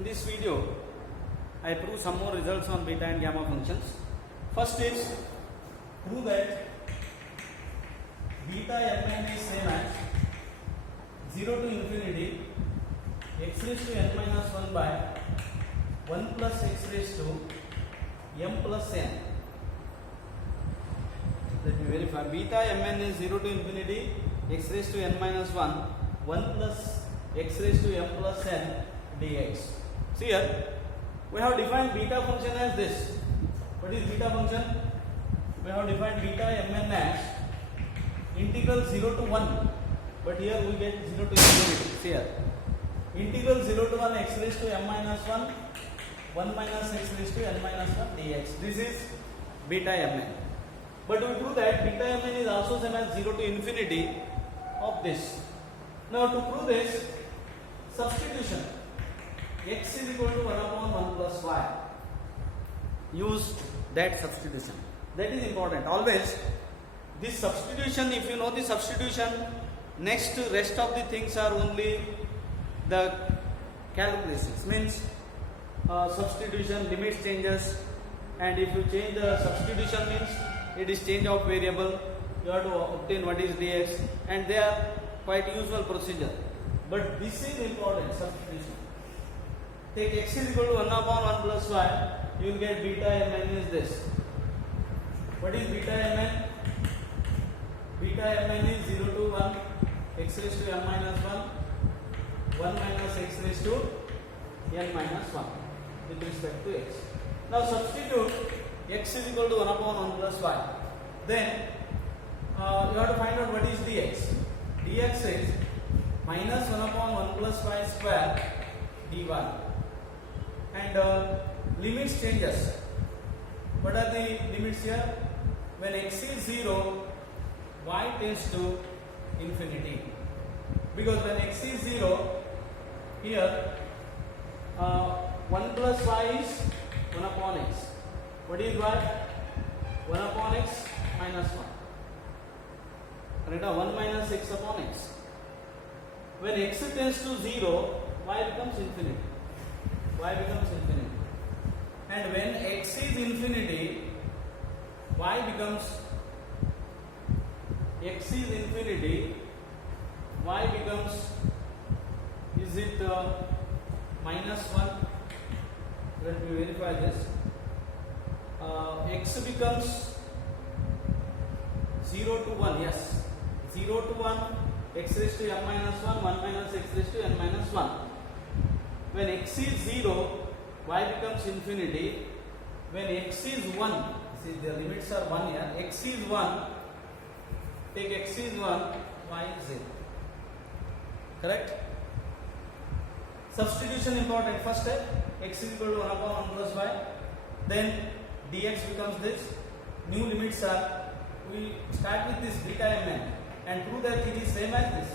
In this video, I prove some more results on beta and gamma functions. First is prove that beta mn is same as 0 to infinity x raised to n minus 1 by 1 plus x raised to m plus n. Let me verify. Beta mn is 0 to infinity x raised to n minus 1 1 plus x raised to m plus n dx. See here, we have defined beta function as this. What is beta function? We have defined beta mn as integral 0 to 1, but here we get 0 to infinity. See here, integral 0 to 1 x raised to m minus 1 1 minus x raised to n minus 1 dx. This is beta mn. But we prove that beta mn is also same as 0 to infinity of this. Now to prove this, substitution x is equal to 1 upon 1 plus y. Use that substitution. That is important. Always this substitution, if you know the substitution, next rest of the things are only the calculations. Means substitution, limits changes, and if you change the substitution means it is change of variable. You have to obtain what is dx, and they are quite usual procedure. But this is important, substitution. Take x is equal to 1 upon 1 plus y, you will get beta mn is this. What is beta mn? Beta mn is 0 to 1 x raised to m minus 1 1 minus x raised to n minus 1 with respect to x. Now substitute x is equal to 1 upon 1 plus y. Then you have to find out what is dx. Dx is minus 1 upon 1 plus y square dy. And limits changes. What are the limits here? When x is 0, y tends to infinity. Because when x is 0, here 1 plus y is 1 upon x. What is y? 1 upon x minus 1. Right, 1 minus x upon x. When x tends to 0, y becomes infinity. Y becomes infinity. And when x is infinity, y becomes is it minus 1? Let me verify this. X becomes 0 to 1, yes. 0 to 1, x raised to m minus 1, 1 minus x raised to n minus 1. When x is 0, y becomes infinity. When x is 1, see the limits are 1 here. X is 1, take x is 1, y is 0. Correct? Substitution important. First step, x is equal to 1 upon 1 plus y. Then dx becomes this. New limits are, we start with this beta mn and prove that it is same as this.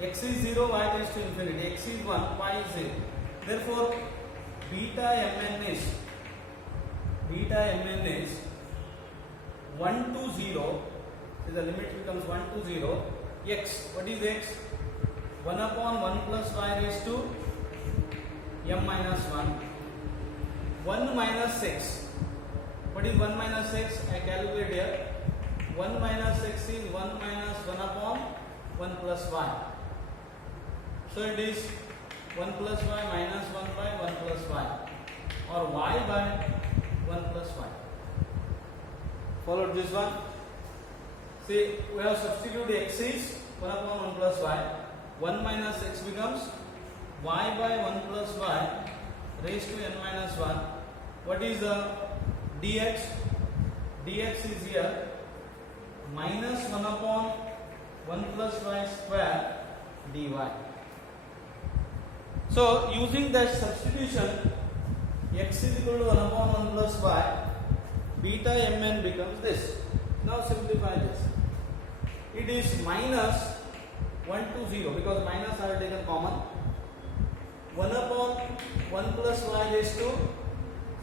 X is 0, y tends to infinity. X is 1, y is 0. Therefore, beta mn is 1 to 0. So the limit becomes 1 to 0. X, what is x? 1 upon 1 plus y raised to m minus 1. 1 minus x. What is 1 minus x? I calculate here. 1 minus x is 1 minus 1 upon 1 plus y. So it is 1 plus y minus 1 by 1 plus y, or y by 1 plus y. Follow this one. See, we have substituted x is 1 upon 1 plus y. 1 minus x becomes y by 1 plus y raised to n minus 1. What is the dx? Dx is here minus 1 upon 1 plus y square dy. So using that substitution, x is equal to 1 upon 1 plus y, beta mn becomes this. Now simplify this. It is minus 1 to 0 because minus I have taken common. 1 upon 1 plus y raised to,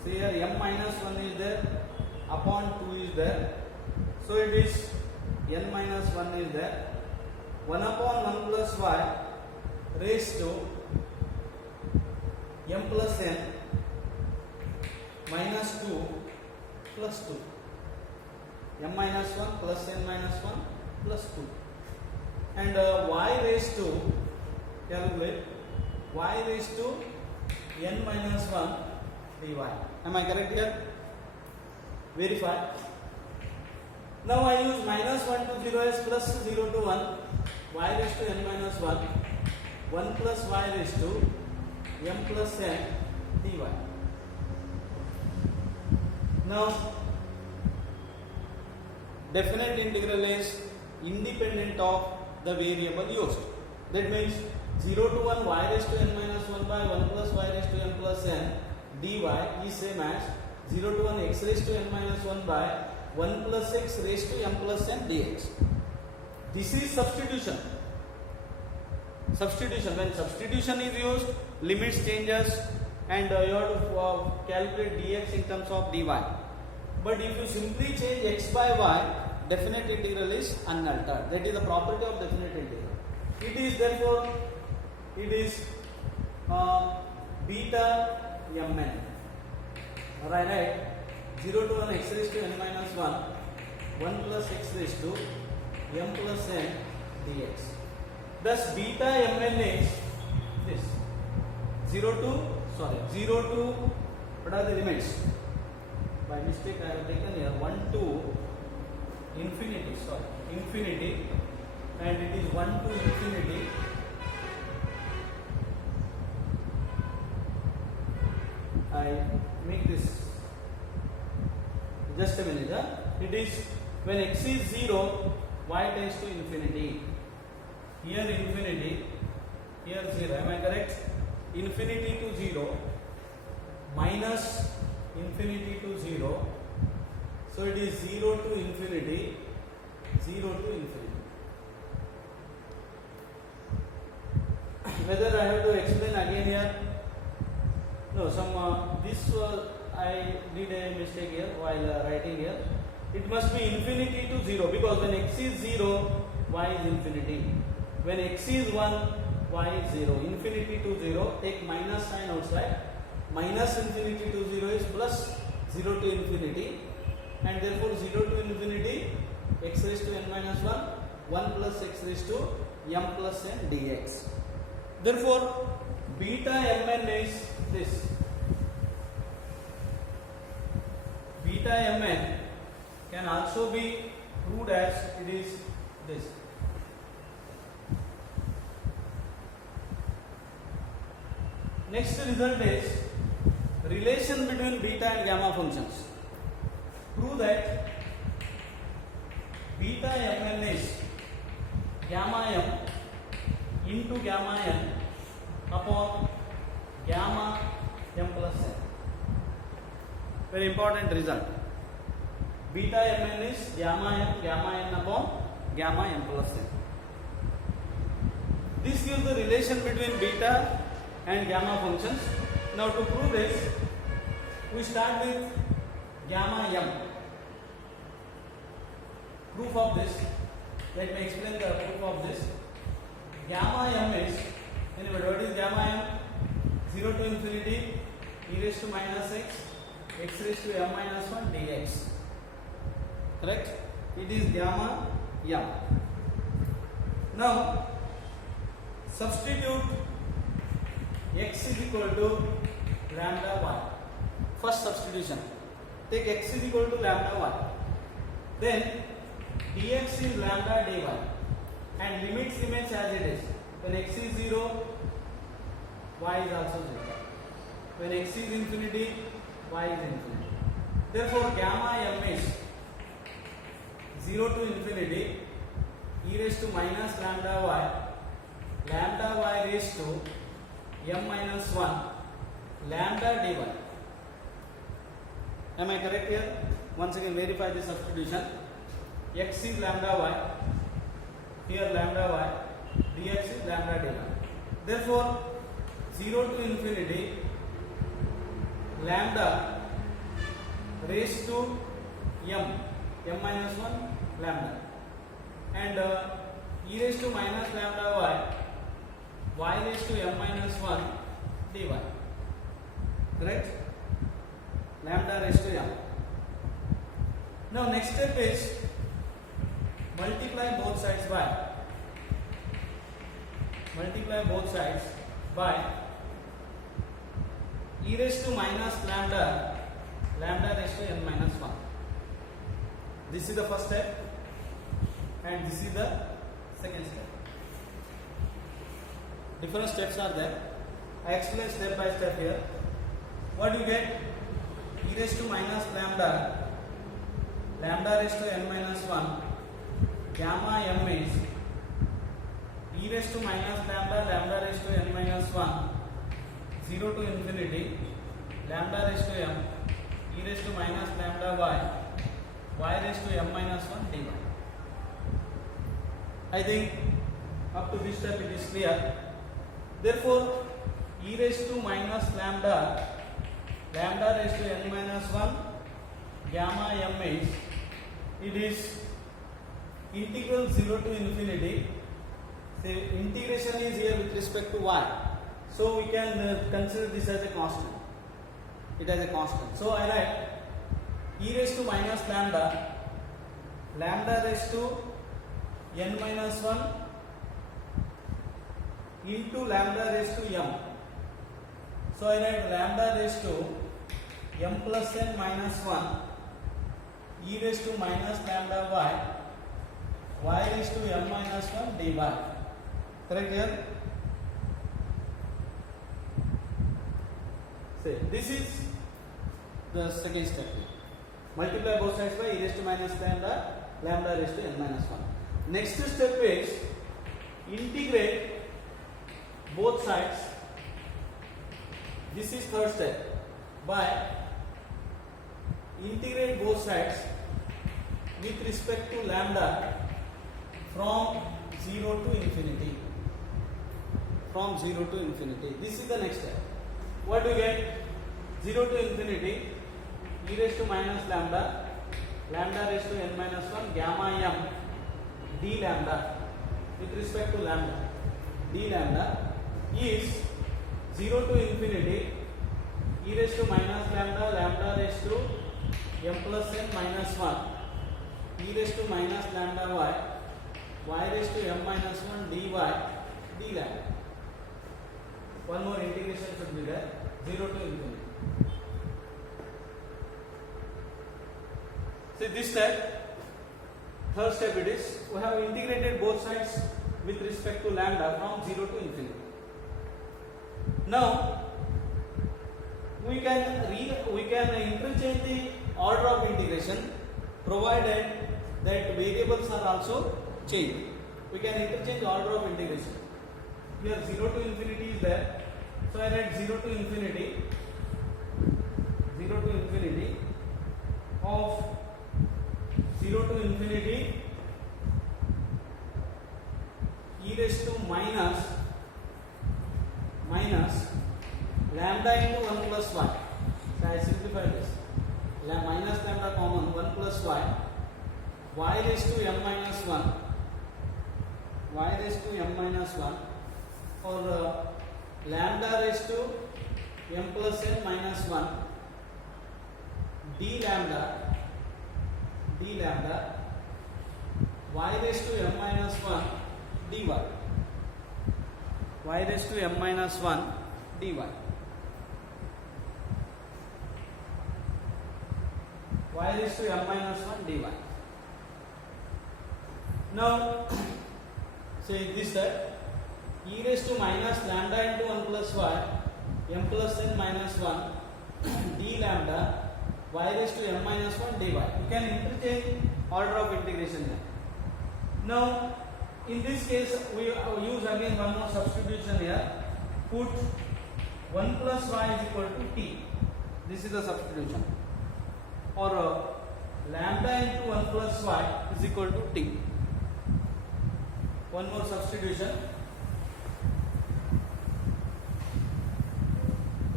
see here m minus 1 is there, upon 2 is there. So it is n minus 1 is there. 1 upon 1 plus y raised to plus n minus 2 plus 2. M minus 1 plus n minus 1 plus 2. And y raised to, calculate y raised to n minus 1 dy. Am I correct here? Verify. Now I use minus 1 to 0 as plus 0 to 1, y raised to n minus 1, 1 plus y raised to m plus n dy. Now definite integral is independent of the variable used. That means 0 to 1 y raised to n minus 1 by 1 plus y raised to n plus n dy is same as 0 to 1 x raised to n minus 1 by 1 plus x raised to m plus n dx. This is substitution. Substitution. When substitution is used, limits changes and you have to calculate dx in terms of dy. But if you simply change x by y, definite integral is unaltered. That is the property of definite integral. It is therefore, it is beta mn. Right? 0 to 1 x raised to n minus 1, 1 plus x raised to m plus n dx. Thus beta mn is this 0 to what are the limits? By mistake I have taken here 1 to infinity, and it is 1 to infinity. I make this just a minute. It is when x is 0, y tends to infinity. Here infinity, here 0. Am I correct? Infinity to 0 minus infinity to 0. So it is 0 to infinity, 0 to infinity. Whether I have to explain again here? No, this I did a mistake here while writing here. It must be infinity to 0 because when x is 0, y is infinity. When x is 1, y is 0. Infinity to 0, take minus sign outside. Minus infinity to 0 is plus 0 to infinity, and therefore 0 to infinity x raised to n minus 1, 1 plus x raised to m plus n dx. Therefore beta mn is this. Beta mn can also be proved as it is this. Next result is relation between beta and gamma functions. Prove that beta mn is gamma m into gamma n upon gamma m plus n. Very important result. Beta mn is gamma n upon gamma m plus n. This gives the relation between beta and gamma functions. Now to prove this, we start with gamma m. Proof of this. Let me explain the proof of this. Gamma m is, anyway, what is gamma m? 0 to infinity e raised to minus x, x raised to m minus 1 dx. Correct? It is gamma m. Now substitute x is equal to lambda y. First substitution. Take x is equal to lambda y. Then dx is lambda dy. And limits remains as it is. When x is 0, y is also 0. When x is infinity, y is infinity. Therefore gamma m is 0 to infinity e raised to minus lambda y raised to m minus 1 lambda dy. Am I correct here? Once again verify the substitution. X is lambda y, here lambda y, dx is lambda dy. Therefore 0 to infinity lambda raised to m minus 1 lambda, and e raised to minus lambda y raised to m minus 1 dy. correct? Lambda raised to m. Now next step is multiply both sides by e raised to minus lambda raised to n minus 1. This is the first step and this is the second step. Different steps are there. I explain step by step here. What you get? E raised to minus lambda raised to n minus 1, gamma m is e raised to minus lambda raised to n minus 1, 0 to infinity, lambda raised to m, e raised to minus lambda y raised to m minus 1 dy. I think up to this step it is clear. Therefore, e raised to minus lambda raised to n minus 1, gamma m is, it is integral 0 to infinity. The integration is here with respect to y, so we can consider this as a constant. It as a constant. So I write e raised to minus lambda raised to n minus 1 into lambda raised to m. So I write lambda raised to m plus n minus 1 e raised to minus lambda y raised to m minus 1 dy. Correct here? Say this is the second step. Multiply both sides by e raised to minus lambda raised to n minus 1. Next step is integrate both sides. This is third step. By integrate both sides with respect to lambda from 0 to infinity. This is the next step. What do you get? 0 to infinity, e raised to minus lambda raised to n minus 1, gamma m d lambda with respect to lambda. D lambda is 0 to infinity, e raised to minus lambda raised to m plus n minus 1, e raised to minus lambda y raised to m minus 1 dy d lambda. One more integration should be there, 0 to infinity. See this step, third step it is, we have integrated both sides with respect to lambda from 0 to infinity. Now we can interchange the order of integration provided that variables are also changed. We can interchange order of integration. Here 0 to infinity is there, so I write 0 to infinity of 0 to infinity e raised to minus lambda into 1 plus y. So I simplify this. Minus lambda common, 1 plus y raised to m minus 1, or lambda raised to m plus n minus 1 d lambda y raised to m minus 1 dy. Y raised to m minus 1 dy. Y raised to m minus 1 dy. Now say this step, e raised to minus lambda into 1 plus y, m plus n minus 1 d lambda y raised to m minus 1 dy. You can interchange order of integration here. Now in this case we use again one more substitution here. Put 1 plus y is equal to t. This is the substitution. Or lambda into 1 plus y is equal to t. One more substitution.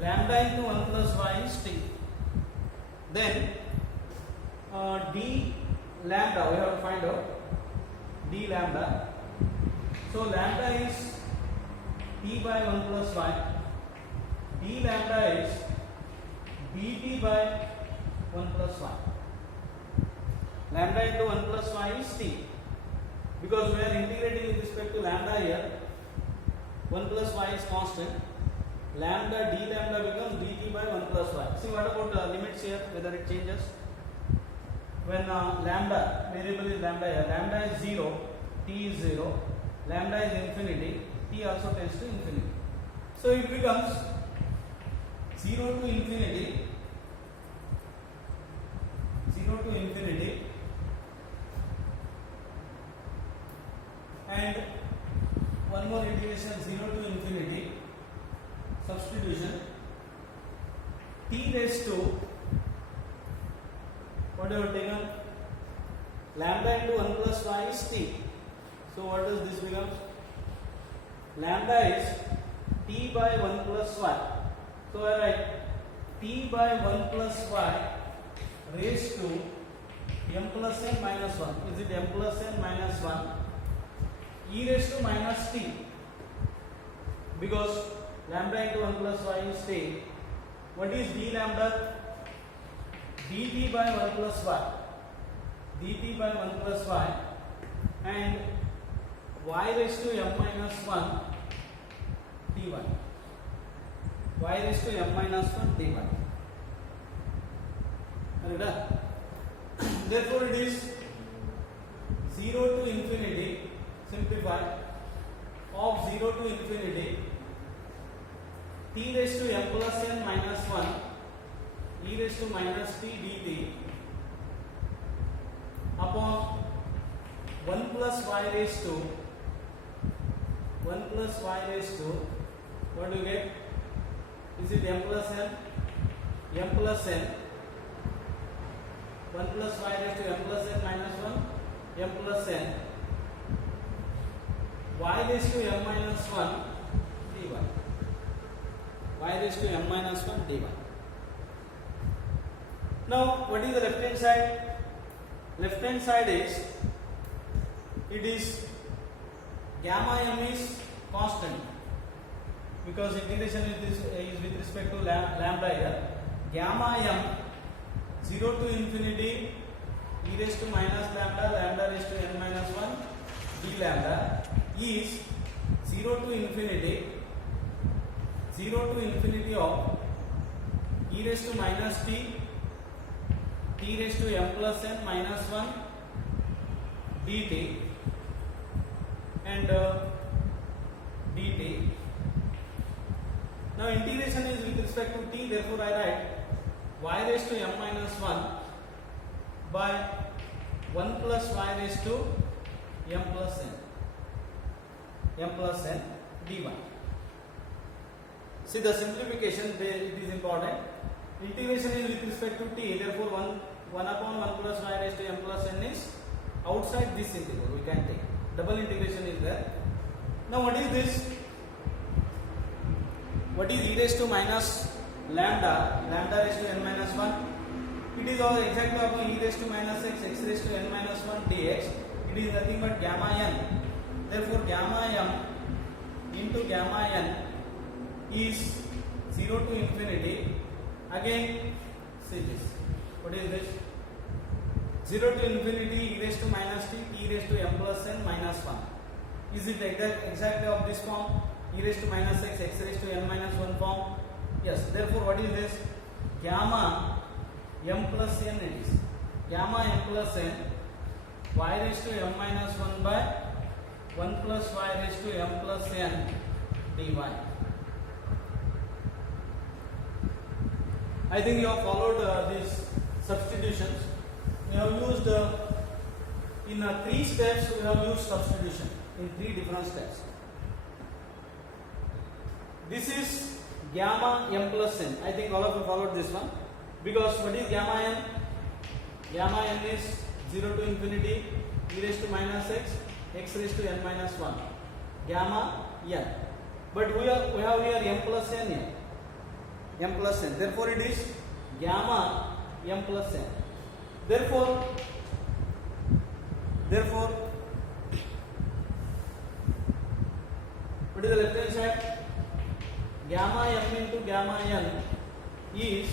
Lambda into 1 plus y is t. Then d lambda we have to find out. D lambda. So lambda is t by 1 plus y. D lambda is dt by 1 plus y. Lambda into 1 plus y is t. Because we are integrating with respect to lambda here, 1 plus y is constant. Lambda d lambda becomes dt by 1 plus y. See what about limits here, whether it changes? When lambda, variable is lambda here, lambda is 0, t is 0, lambda is infinity, t also tends to infinity. So it becomes 0 to infinity, 0 to infinity, and one more integration, 0 to infinity, substitution, t raised to, what you have taken, lambda into 1 plus y is t. So what does this become? Lambda is t by 1 plus y. So I write t by 1 plus y raised to m plus n minus 1. Is it m plus n minus 1? E raised to minus t. Because lambda into 1 plus y is t. What is d lambda? dt by 1 plus y. dt by 1 plus y and y raised to m minus 1 dy. Y raised to m minus 1 dy. Therefore it is 0 to infinity, simplify, of 0 to infinity, t raised to m plus n minus 1 e raised to minus t dt upon 1 plus y raised to, 1 plus y raised to, what do you get? Is it m plus n? M plus n, 1 plus y raised to m plus n minus 1, m plus n, y raised to m minus 1 dy. Y raised to m minus 1 dy. Now, what is the left hand side? Left hand side is, it is gamma m is constant because integration is with respect to lambda here. Gamma m 0 to infinity e raised to minus lambda, lambda raised to n minus 1 d lambda is 0 to infinity, 0 to infinity of e raised to minus t, t raised to m plus n minus 1 dt and dt. Now integration is with respect to t, therefore I write y raised to m minus 1 by 1 plus y raised to m plus n dy. See the simplification, it is important. Integration is with respect to t, therefore 1 upon 1 plus y raised to m plus n is outside this integral, we can take. Double integration is there. Now what is this? What is e raised to minus lambda, lambda raised to n minus 1? It is all exactly upon e raised to minus x, x raised to n minus 1 dx. It is nothing but gamma n. Therefore gamma m into gamma n is 0 to infinity. Again, see this. What is this? 0 to infinity e raised to minus t, e raised to m plus n minus 1. Is it exactly of this form? E raised to minus x, x raised to n minus 1 form? Yes. Therefore, what is this? Gamma m plus n it is. Gamma m plus n y raised to m minus 1 by 1 plus y raised to m plus n dy. I think you have followed these substitutions. We have used in 3 steps. We have used substitution in 3 different steps. This is gamma m plus n. I think all of you followed this one because what is gamma n? Gamma n is 0 to infinity e raised to minus x, x raised to n minus 1. Gamma n. But we have here m plus n here. M plus n. Therefore, it is gamma m plus n. Therefore, what is the left hand side? Gamma m into gamma n is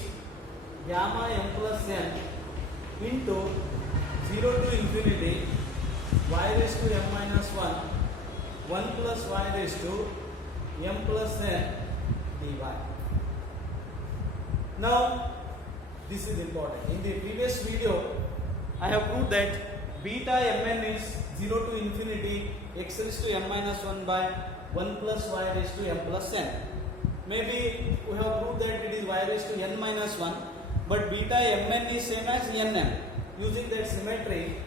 gamma m plus n into 0 to infinity y raised to m minus 1 plus y raised to m plus n dy. Now this is important. In the previous video I have proved that beta mn is 0 to infinity x raised to m minus 1 by 1 plus y raised to m plus n. Maybe we have proved that it is y raised to n minus 1, but beta mn is same as nm. Using that symmetry,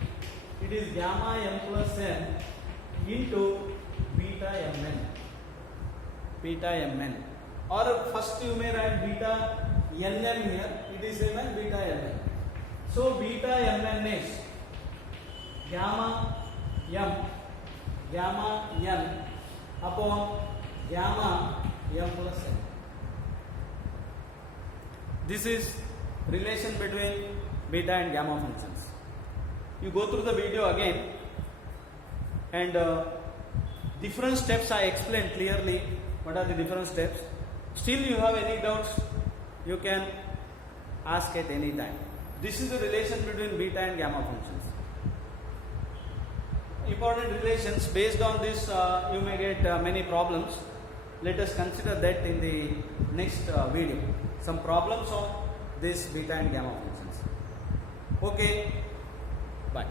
it is gamma m plus n into beta mn. Beta mn. Or first you may write beta nm here. It is same as beta mn. So beta mn is gamma m gamma n upon gamma m plus n. This is relation between beta and gamma functions. You go through the video again, and different steps I explained clearly. What are the different steps? Still you have any doubts, you can ask at any time. This is the relation between beta and gamma functions. Important relations. Based on this you may get many problems. Let us consider that in the next video. Some problems on this beta and gamma functions. Okay, bye.